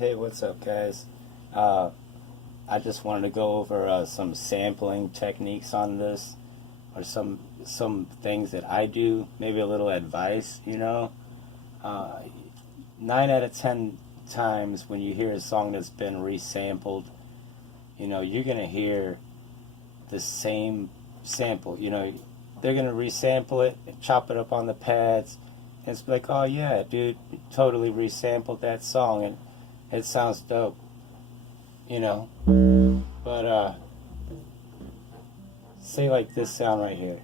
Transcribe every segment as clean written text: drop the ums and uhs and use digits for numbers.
Hey, what's up, guys? Uh, I just wanted to go over some sampling techniques on this, or some things that I do. Maybe a little advice, Uh, 9 out of 10 times when you hear a song that's been resampled, you're gonna hear the same sample. They're gonna resample it, chop it up on the pads, and it's like, oh yeah, dude, totally resampled that song, and it sounds dope, you know. But say like this sound right here.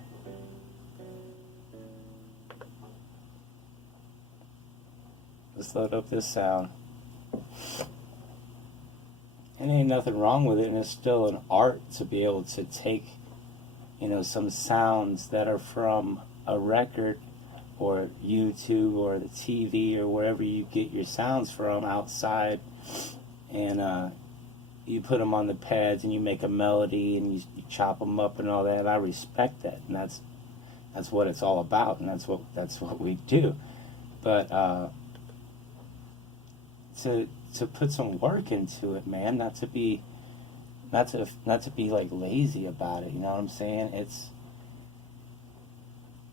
Let's load up this sound. And ain't nothing wrong with it, and it's still an art to be able to take, some sounds that are from a record or YouTube or the TV or wherever you get your sounds from outside, and you put them on the pads and you make a melody and you chop them up and all that. And I respect that, and that's what it's all about, and that's what we do. But to put some work into it, man, not to be like lazy about it. You know what I'm saying?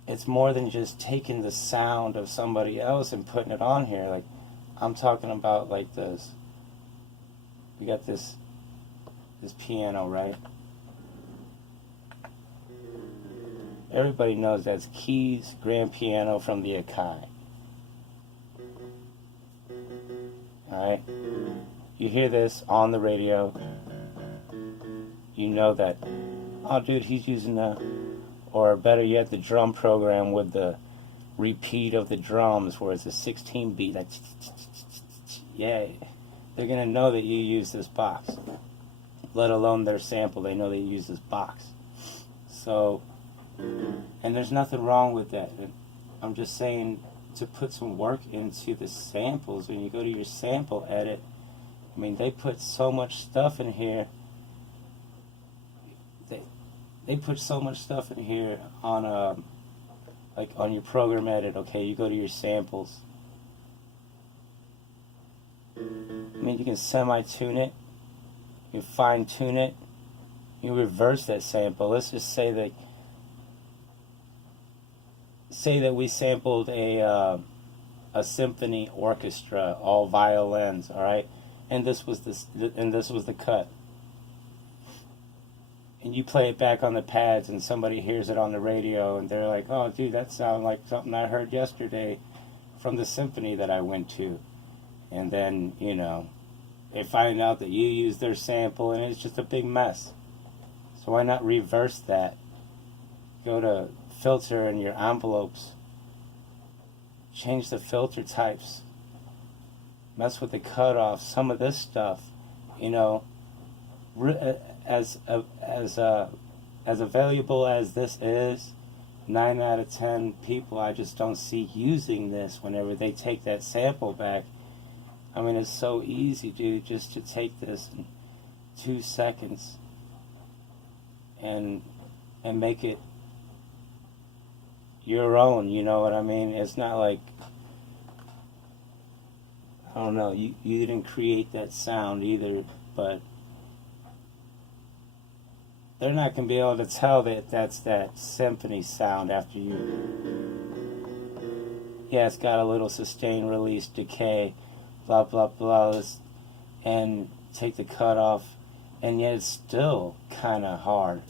It's more than just taking the sound of somebody else and putting it on here. Like, I'm talking about like this. We got this piano, right? Everybody knows that's keys, grand piano from the Akai. Alright? You hear this on the radio, you know that, oh dude, he's using or better yet, the drum program with the repeat of the drums where it's a 16 beat, like, yeah, they're going to know that you use this box. Let alone their sample, they know they use this box. So, and there's nothing wrong with that. I'm just saying to put some work into the samples. When you go to your sample edit, I mean, they put so much stuff in here. They put so much stuff in here on like on your program edit. Okay, you go to your samples. I mean, you can semi-tune it, you fine-tune it, you reverse that sample. Let's just say that we sampled a symphony orchestra, all violins, all right, and this was the cut. And you play it back on the pads, and somebody hears it on the radio, and they're like, "Oh, dude, that sounds like something I heard yesterday from the symphony that I went to." And then, they find out that you used their sample, and it's just a big mess. So why not reverse that? Go to filter in your envelopes. Change the filter types. Mess with the cutoff. Some of this stuff, as valuable as this is, 9 out of 10 people I just don't see using this whenever they take that sample back. I mean, it's so easy, dude, just to take this in 2 seconds and make it your own, you know what I mean? It's not like, I don't know, you didn't create that sound either, but they're not going to be able to tell that that's that symphony sound after you. Yeah, it's got a little sustain, release, decay, blah, blah, blah, and take the cut off, and yet it's still kind of hard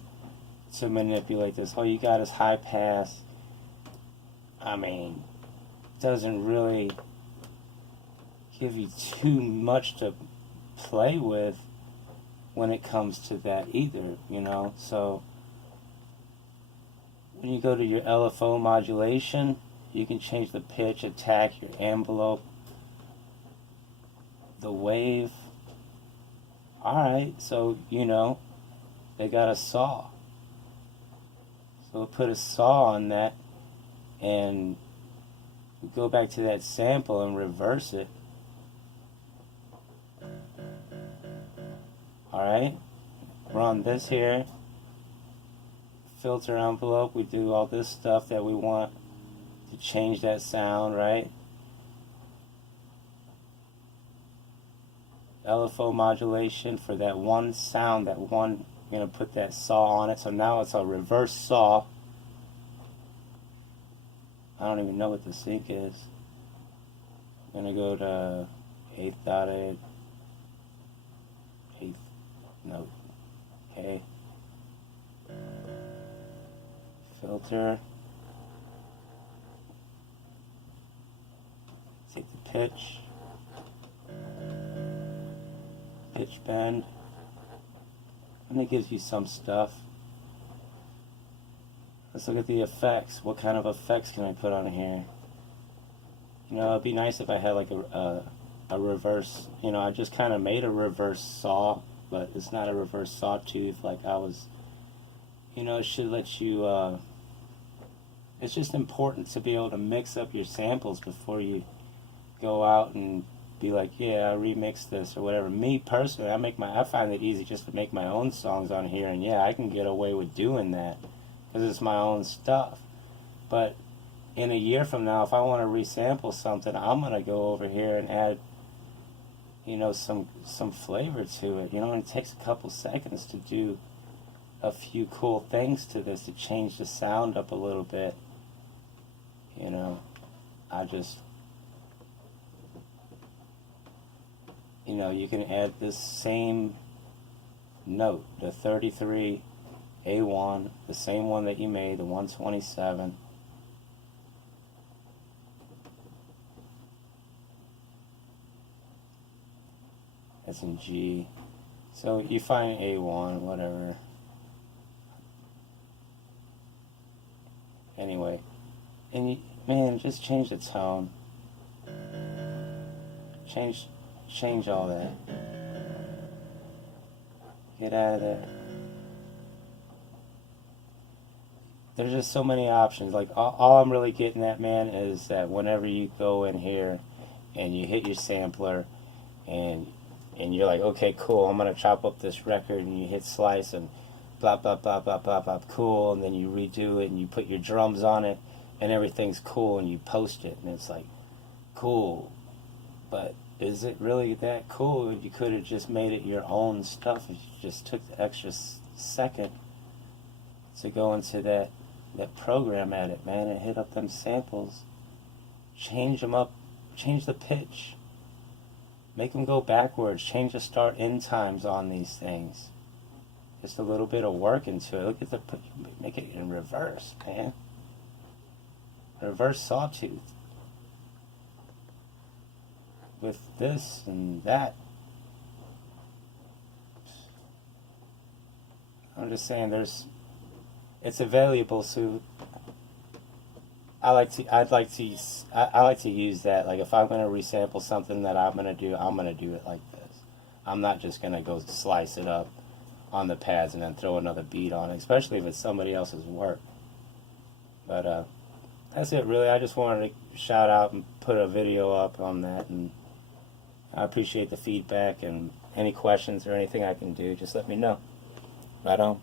to manipulate this. All you got is high pass. I mean, doesn't really give you too much to play with when it comes to that either, So when you go to your LFO modulation, you can change the pitch, attack, your envelope, the wave. Alright, so, they got a saw. So we'll put a saw on that, and go back to that sample and reverse it. Alright, we're on this here, filter envelope, we do all this stuff that we want to change that sound, right? LFO modulation for that one sound, that one, you're going to put that saw on it. So now it's a reverse saw. I don't even know what the sync is. I'm going to go to 8th.8, 8th note, okay. Filter. Take the pitch bend, and it gives you some stuff. Let's look at the effects. What kind of effects can I put on here? You know, it'd be nice if I had like a reverse, you know, I just kind of made a reverse saw, but it's not a reverse sawtooth like I was, you know, it should let you, it's just important to be able to mix up your samples before you go out and be like, yeah, I remixed this or whatever. Me personally, I find it easy just to make my own songs on here, and yeah, I can get away with doing that because it's my own stuff. But in a year from now, if I want to resample something, I'm gonna go over here and add, you know, some flavor to it. You know, and it takes a couple seconds to do a few cool things to this to change the sound up a little bit. You know, you know, you can add this same note, the 33 A1, the same one that you made, the 127. That's in G. So you find A1, whatever. Anyway, and you, man, just change the tone. Change all that. Get out of there. There's just so many options. Like all I'm really getting at, man, is that whenever you go in here and you hit your sampler and you're like, okay, cool, I'm gonna chop up this record, and you hit slice and blah blah blah blah blah blah, cool, and then you redo it and you put your drums on it and everything's cool, and you post it and it's like, cool, but is it really that cool? You could have just made it your own stuff if you just took the extra second to go into that program edit, man, and hit up them samples, change them up, change the pitch, make them go backwards, change the start end times on these things. Just a little bit of work into it. Look at make it in reverse, man. Reverse sawtooth. With this and that. I'm just saying it's available, so I like to use that. Like if I'm gonna resample something that I'm gonna do it like this. I'm not just gonna go slice it up on the pads and then throw another beat on it, especially if it's somebody else's work. But that's it really. I just wanted to shout out and put a video up on that, and I appreciate the feedback, and any questions or anything I can do, just let me know. Right on.